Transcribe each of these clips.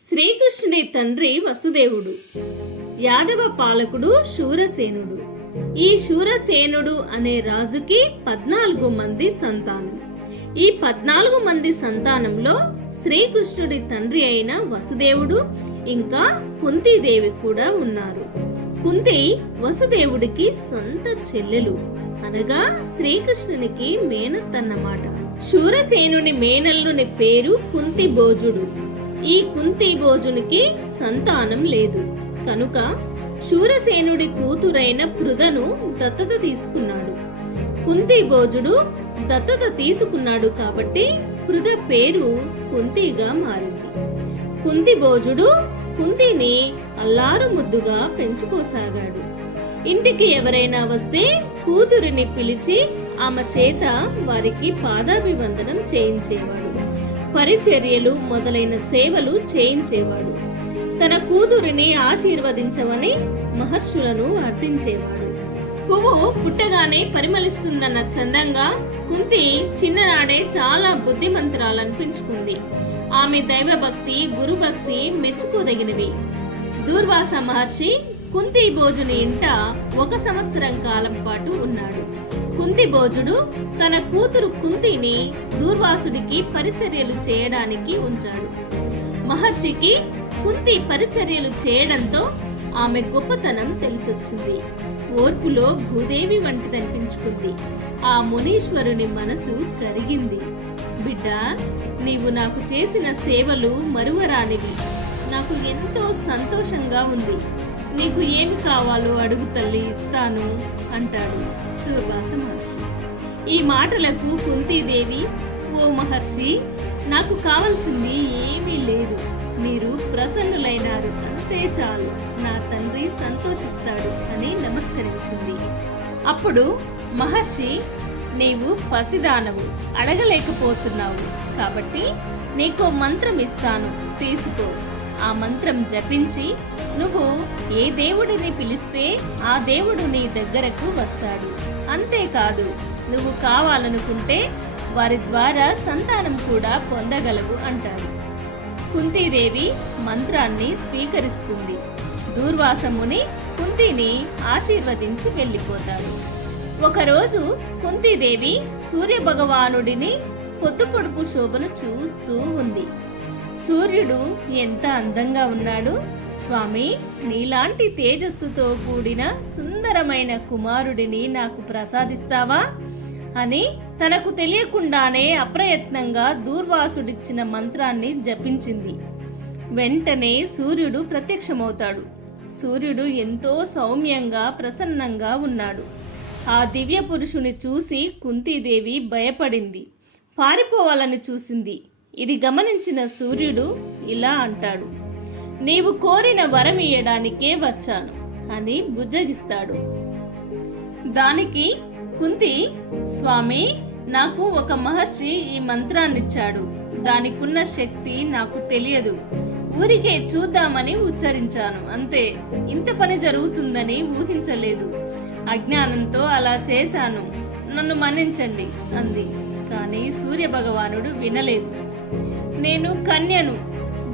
శ్రీకృష్ణుడి తండ్రి వసుదేవుడు. యాదవ పాలకుడు శూరసేనుడు. ఈ శూరసేనుడు అనే రాజుకి 14 మంది సంతానం. ఈ 14 మంది సంతానంలో శ్రీకృష్ణుడి తండ్రి అయిన వసుదేవుడు ఇంకా కుంతీదేవి కూడా ఉన్నారు. కుంతి వసుదేవుడికి సొంత చెల్లెలు, అనగా శ్రీకృష్ణునికి మేనత్తన్నమాట. శూరసేనుని మేనల్లుని పేరు కుంతిభోజుడు. ఈ కుంతిభోజునికి సంతానం లేదు కనుక శూరసేనుడి కూతురైన పృథను దత్తత తీసుకున్నాడు. కుంతిభోజుడు దత్తత తీసుకున్నాడు కాబట్టి పృథ పేరు కుంతిగా మారింది. కుంతిభోజుడు కుంతిని అల్లారు ముద్దుగా పెంచుకోసాగాడు. ఇంటికి ఎవరైనా వస్తే కూతురిని పిలిచి ఆమె చేత వారికి పాదాభివందనం చేయించేవాడు. పరిచర్యలు మొదలైన సేవలు చేయించేవాడు. తన కూతురిని ఆశీర్వదించవని మహర్షులను అర్థించేవాడు. పువ్వు పుట్టగానే పరిమళిస్తుందన్న చందంగా కుంతి చిన్ననాడే చాలా బుద్ధిమంతురాలనిపించుకుంది. ఆమె దైవభక్తి, గురుభక్తి మెచ్చుకోదగినవి. దూర్వాస మహర్షి కుంతిభోజుని ఇంట 1 సంవత్సరం కాలం పాటు ఉన్నాడు. కుంతిభోజుడు తన కూతురు కుంతిని దూర్వాసుడికి పరిచర్యలు చేయడానికి ఉంచాడు. మహర్షికి కుంతి పరిచర్యలు చేయడంతో ఆమె గొప్పతనం తెలిసొచ్చింది. ఓర్పులో భూదేవి వంటిదనిపించుకుంది. ఆ మునీశ్వరుని మనసు కరిగింది. బిడ్డ, నీవు నాకు చేసిన సేవలు మరువరానివి. నాకు ఎంతో సంతోషంగా ఉంది. నీకు ఏమి కావాలో అడుగు తల్లి, ఇస్తాను అంటాడు దూర్వాస మహర్షి. ఈ మాటలకు కుంతీదేవి, ఓ మహర్షి, నాకు కావలసింది ఏమీ లేదు. మీరు ప్రసన్నులైనారు, అంతే చాలు. నా తండ్రి సంతోషిస్తాడు అని నమస్కరించింది. అప్పుడు మహర్షి, నీవు పసిదానవు, అడగలేకపోతున్నావు కాబట్టి నీకో మంత్రం ఇస్తాను, తీసుకో. ఆ మంత్రం జపించి నువ్వు ఏ దేవుడిని పిలిస్తే ఆ దేవుడు నీ దగ్గరకు వస్తాడు. అంతేకాదు, నువ్వు కావాలనుకుంటే వారి ద్వారా సంతానం కూడా పొందగలవు అంటాడు. కుంతీదేవి మంత్రాన్ని స్వీకరిస్తుంది. దూర్వాస ముని కుంతిని ఆశీర్వదించి వెళ్ళిపోతాడు. ఒకరోజు కుంతీదేవి సూర్యభగవానుడిని పొద్దుపొడుపు శోభను చూస్తూ ఉంది. సూర్యుడు ఎంత అందంగా ఉన్నాడు స్వామి, నీలాంటి తేజస్సుతో కూడిన సుందరమైన కుమారుడిని నాకు ప్రసాదిస్తావా అని తనకు తెలియకుండానే అప్రయత్నంగా దూర్వాసుడిచ్చిన మంత్రాన్ని జపించింది. వెంటనే సూర్యుడు ప్రత్యక్షమవుతాడు. సూర్యుడు ఎంతో సౌమ్యంగా ప్రసన్నంగా ఉన్నాడు. ఆ దివ్య పురుషుని చూసి కుంతీదేవి భయపడింది, పారిపోవాలని చూసింది. ఇది గమనించిన సూర్యుడు ఇలా అంటాడు, నీవు కోరిన వరం ఇయ్యడానికే వచ్చాను అని బుజ్జగిస్తాడు. దానికి కుంతి, స్వామి, నాకు ఒక మహర్షి ఈ మంత్రాన్నిచ్చాడు. దానికున్న శక్తి నాకు తెలియదు. ఊరికే చూద్దామని ఉచ్చరించాను, అంతే. ఇంత పని జరుగుతుందని ఊహించలేదు. అజ్ఞానంతో అలా చేశాను, నన్ను మన్నించండి అంది. కానీ సూర్యభగవానుడు వినలేదు. నేను కన్యను,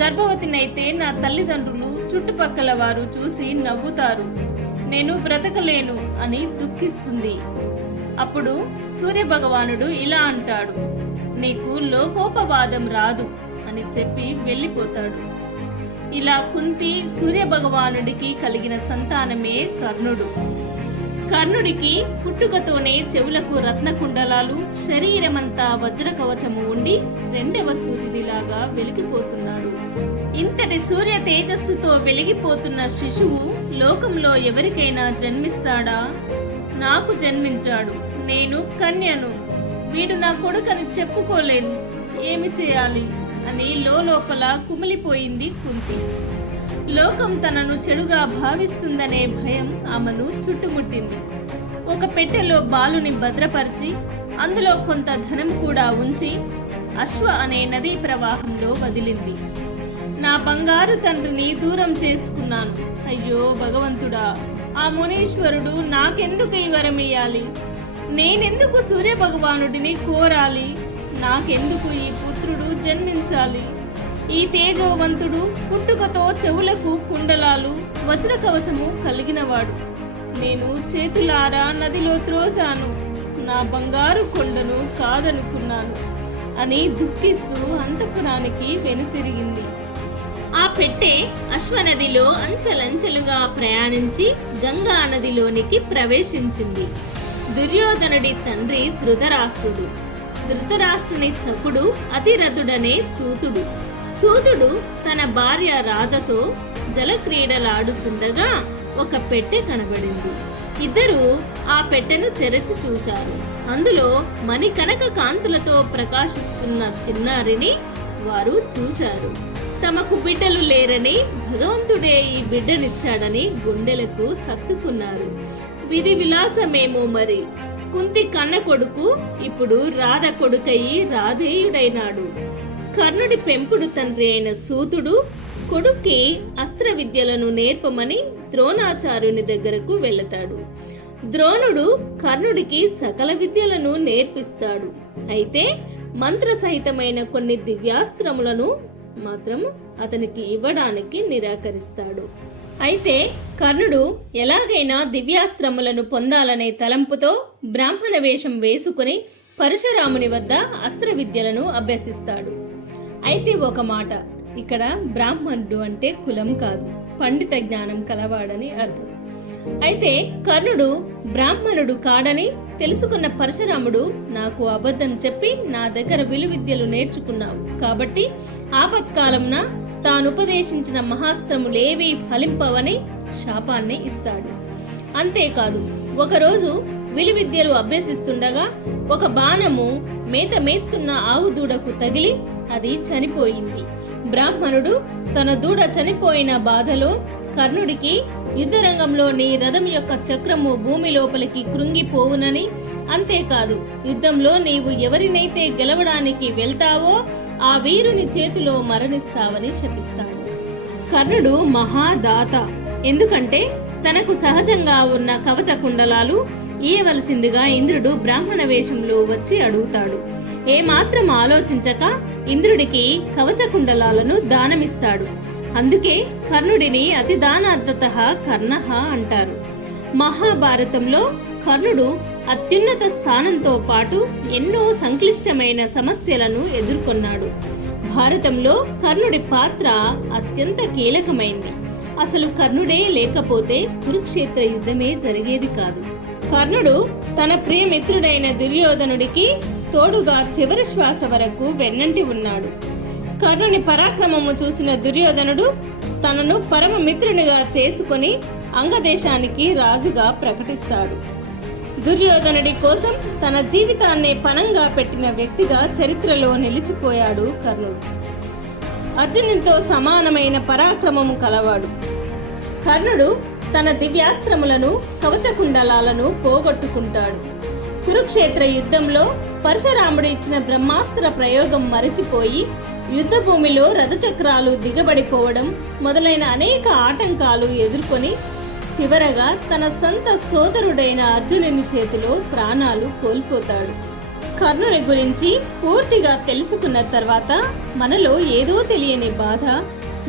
గర్భవతినైతే నా తల్లిదండ్రులు, చుట్టుపక్కల వారు చూసి నవ్వుతారు. నేను బ్రతకలేను అని దుఃఖిస్తుంది. అప్పుడు సూర్యభగవానుడు ఇలా అంటాడు, నీకు లోకోపవాదం రాదు అని చెప్పి వెళ్ళిపోతాడు. ఇలా కుంతి సూర్యభగవానుడికి కలిగిన సంతానమే కర్ణుడు. కర్ణుడికి పుట్టుకతోనే చెవులకు రత్నకుండలాలు, శరీరమంతా వజ్ర కవచము ఉండి 2వ సూర్యుడిలాగా వెలిగిపోతున్నాడు. ఇంతటి సూర్య తేజస్సుతో వెలిగిపోతున్న శిశువు లోకంలో ఎవరికైనా జన్మిస్తాడా? నాకు జన్మించాడు. నేను కన్యను. వీడు నా కొడుకని చెప్పుకోలేను. ఏమి చేయాలి అని లోపల కుమిలిపోయింది కుంతి. లోకం తనను చెడుగా భావిస్తుందనే భయం ఆమెను చుట్టుముట్టింది. ఒక పెట్టెలో బాలుని భద్రపరిచి అందులో కొంత ధనం కూడా ఉంచి అశ్వ అనే నదీ ప్రవాహంలో వదిలింది. నా బంగారు తండ్రిని దూరం చేసుకున్నాను. అయ్యో భగవంతుడా, ఆ మునీశ్వరుడు నాకెందుకు ఈ వరం ఇయ్యాలి? నేనెందుకు సూర్యభగవానుడిని కోరాలి? నాకెందుకు ఈ పుత్రుడు జన్మించాలి? ఈ తేజోవంతుడు పుట్టుకతో చెవులకు కుండలాలు వజ్ర కవచము కలిగినవాడు. నేను చేతులారా నదిలో త్రోశాను, నా బంగారు కొండను కాదనుకున్నాను అని దుఃఖిస్తూ అంతఃపురానికి వెనుతిరిగింది. ఆ పెట్టె అశ్వనదిలో అంచెలంచెలుగా ప్రయాణించి గంగా నదిలోనికి ప్రవేశించింది. దుర్యోధనుడి తండ్రి ధృతరాష్ట్రుడు, ధృతరాష్ట్రుని సకుడు అతిరథుడనే సూతుడు. సూతుడు తన భార్య రాధతో జలక్రీడలాడుచుండగా ఒక పెట్టె కనబడింది. ఇద్దరు ఆ పెట్టెను తెరచి చూశారు. అందులో మణికనక కాంతులతో ప్రకాశిస్తున్న చిన్నారిని వారు చూశారు. తమకు బిడ్డలు లేరని, భగవంతుడే ఈ బిడ్డనిచ్చాడని గుండెలకు హత్తుకున్నారు. విధి విలాసమేమో మరి, కుంతి కన్న కొడుకు ఇప్పుడు రాధ కొడుకయి రాధేయుడైనాడు. కర్ణుడి పెంపుడు తండ్రి అయిన సూతుడు కొడుక్కి అస్త్ర విద్యలను నేర్పమని ద్రోణాచార్యుని దగ్గరకు వెళతాడు. ద్రోణుడు కర్ణుడికి సకల విద్యలను నేర్పిస్తాడు. అయితే మంత్ర సహితమైన కొన్ని దివ్యాస్త్రములను మాత్రం అతనికి ఇవ్వడానికి నిరాకరిస్తాడు. అయితే కర్ణుడు ఎలాగైనా దివ్యాస్త్రములను పొందాలనే తలంపుతో బ్రాహ్మణ వేషం వేసుకుని పరశురాముని వద్ద అస్త్ర విద్యలను అభ్యసిస్తాడు. అయితే ఒక మాట, ఇక్కడ బ్రాహ్మణుడు అంటే కులం కాదు, పండిత జ్ఞానం కలవాడని అర్థం. అయితే కర్ణుడు బ్రాహ్మణుడు కాడని తెలుసుకున్న పరశురాముడు, నాకు అబద్ధం చెప్పి నా దగ్గర విలువిద్యలు నేర్చుకున్నావు కాబట్టి ఆపత్కాలంన తాను ఉపదేశించిన మహాస్త్రములేవీ ఫలింపవని శాపాన్ని ఇస్తాడు. అంతేకాదు, ఒకరోజు విలువిద్యలు అభ్యసిస్తుండగా ఒక బాణము మేత మేస్తున్న ఆవు దూడకు తగిలి అది చనిపోయింది. బ్రాహ్మణుడు తన దూడ చనిపోయిన బాధలో కర్ణుడికి యుద్ధరంగంలోని రథం యొక్క చక్రము భూమి లోపలికి కృంగిపోవునని, అంతేకాదు యుద్ధంలో నీవు ఎవరినైతే గెలవడానికి వెళ్తావో ఆ వీరుని చేతిలో మరణిస్తావని శపిస్తాడు. కర్ణుడు మహాదాత. ఎందుకంటే తనకు సహజంగా ఉన్న కవచ కుండలాలు ఇయ్యవలసిందిగా ఇంద్రుడు బ్రాహ్మణ వేషంలో వచ్చి అడుగుతాడు. ఏమాత్రం ఆలోచించక ఇంద్రుడికి కవచ కుండలాలను దానమిస్తాడు. అందుకే కర్ణుడిని అతి దానార్థతః కర్ణః అంటారు. మహాభారతంలో కర్ణుడు అత్యున్నత స్థానంతో పాటు ఎన్నో సంక్లిష్టమైన సమస్యలను ఎదుర్కొన్నాడు. భారతంలో కర్ణుడి పాత్ర అత్యంత కీలకమైంది. అసలు కర్ణుడే లేకపోతే కురుక్షేత్ర యుద్ధమే జరిగేది కాదు. కర్ణుడు తన ప్రియమిత్రుడైన దుర్యోధనుడికి తోడుగా చివరి శ్వాస వరకు వెన్నంటి ఉన్నాడు. కర్ణుని పరాక్రమము చూసిన దుర్యోధనుడు తనను పరమ మిత్రునిగా చేసుకొని అంగదేశానికి రాజుగా ప్రకటిస్తాడు. దుర్యోధనుడి కోసం తన జీవితాన్నే పణంగా పెట్టిన వ్యక్తిగా చరిత్రలో నిలిచిపోయాడు కర్ణుడు. అర్జునునితో సమానమైన పరాక్రమము కలవాడు. కర్ణుడు తన దివ్యాస్త్రములను కవచకుండలాలను పోగొట్టుకుంటాడు. కురుక్షేత్ర యుద్ధంలో పరశురాముడు ఇచ్చిన బ్రహ్మాస్త్ర ప్రయోగం మరచిపోయి యుద్ధభూమిలో రథచక్రాలు దిగబడిపోవడం మొదలైన అనేక ఆటంకాలు ఎదుర్కొని చివరగా తన సొంత సోదరుడైన అర్జునుని చేతిలో ప్రాణాలు కోల్పోతాడు. కర్ణుని గురించి పూర్తిగా తెలుసుకున్న తర్వాత మనలో ఏదో తెలియని బాధ,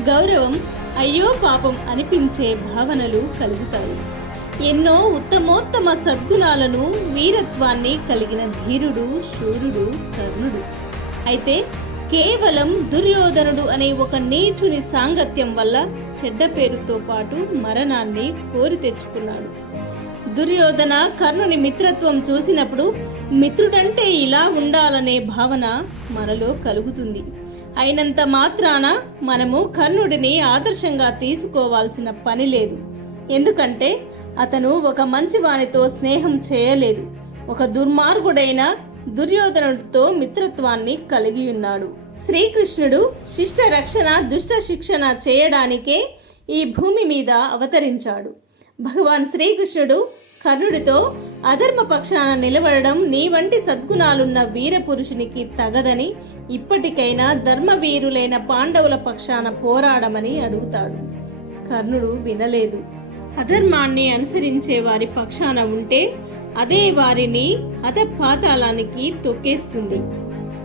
గౌరవం, అయ్యో పాపం అనిపించే భావనలు కలుగుతాయి. ఎన్నో ఉత్తమోత్తమ సద్గుణాలను, వీరత్వాన్ని కలిగిన ధీరుడు, శూరుడు కర్ణుడు. అయితే కేవలం దుర్యోధనుడు అనే ఒక నీచుని సాంగత్యం వల్ల చెడ్డ పేరుతో పాటు మరణాన్ని కోరి తెచ్చుకున్నాడు. దుర్యోధన కర్ణుని మిత్రత్వం చూసినప్పుడు మిత్రుడంటే ఇలా ఉండాలనే భావన మనలో కలుగుతుంది. అయినంత మాత్రాన మనము కర్ణుడిని ఆదర్శంగా తీసుకోవాల్సిన పని లేదు. ఎందుకంటే అతను ఒక మంచివానితో స్నేహం చేయలేదు, ఒక దుర్మార్గుడైన దుర్యోధనుడితో మిత్రత్వాన్ని కలిగి ఉన్నాడు. శ్రీకృష్ణుడు శిష్ట రక్షణ, దుష్ట శిక్షణ చేయడానికే ఈ భూమి మీద అవతరించాడు. భగవాన్ శ్రీకృష్ణుడు కర్ణుడితో అధర్మ పక్షాన నిలబడడం నీ వంటి సద్గుణాలున్న వీరపురుషునికి తగదని, ఇప్పటికైనా ధర్మవీరులైన పాండవుల పక్షాన పోరాడమని అడుగుతాడు. కర్ణుడు వినలేదు. అధర్మాన్ని అనుసరించే వారి పక్షాన ఉంటే అదే వారిని అధపాతాళానికి తొక్కేస్తుంది.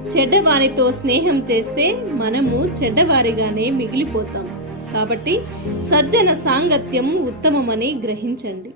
చెడ్డవారితో స్నేహం చేస్తే మనము చెడ్డవారిగానే మిగిలిపోతాం. కాబట్టి సజ్జన సాంగత్యం ఉత్తమమని గ్రహించండి.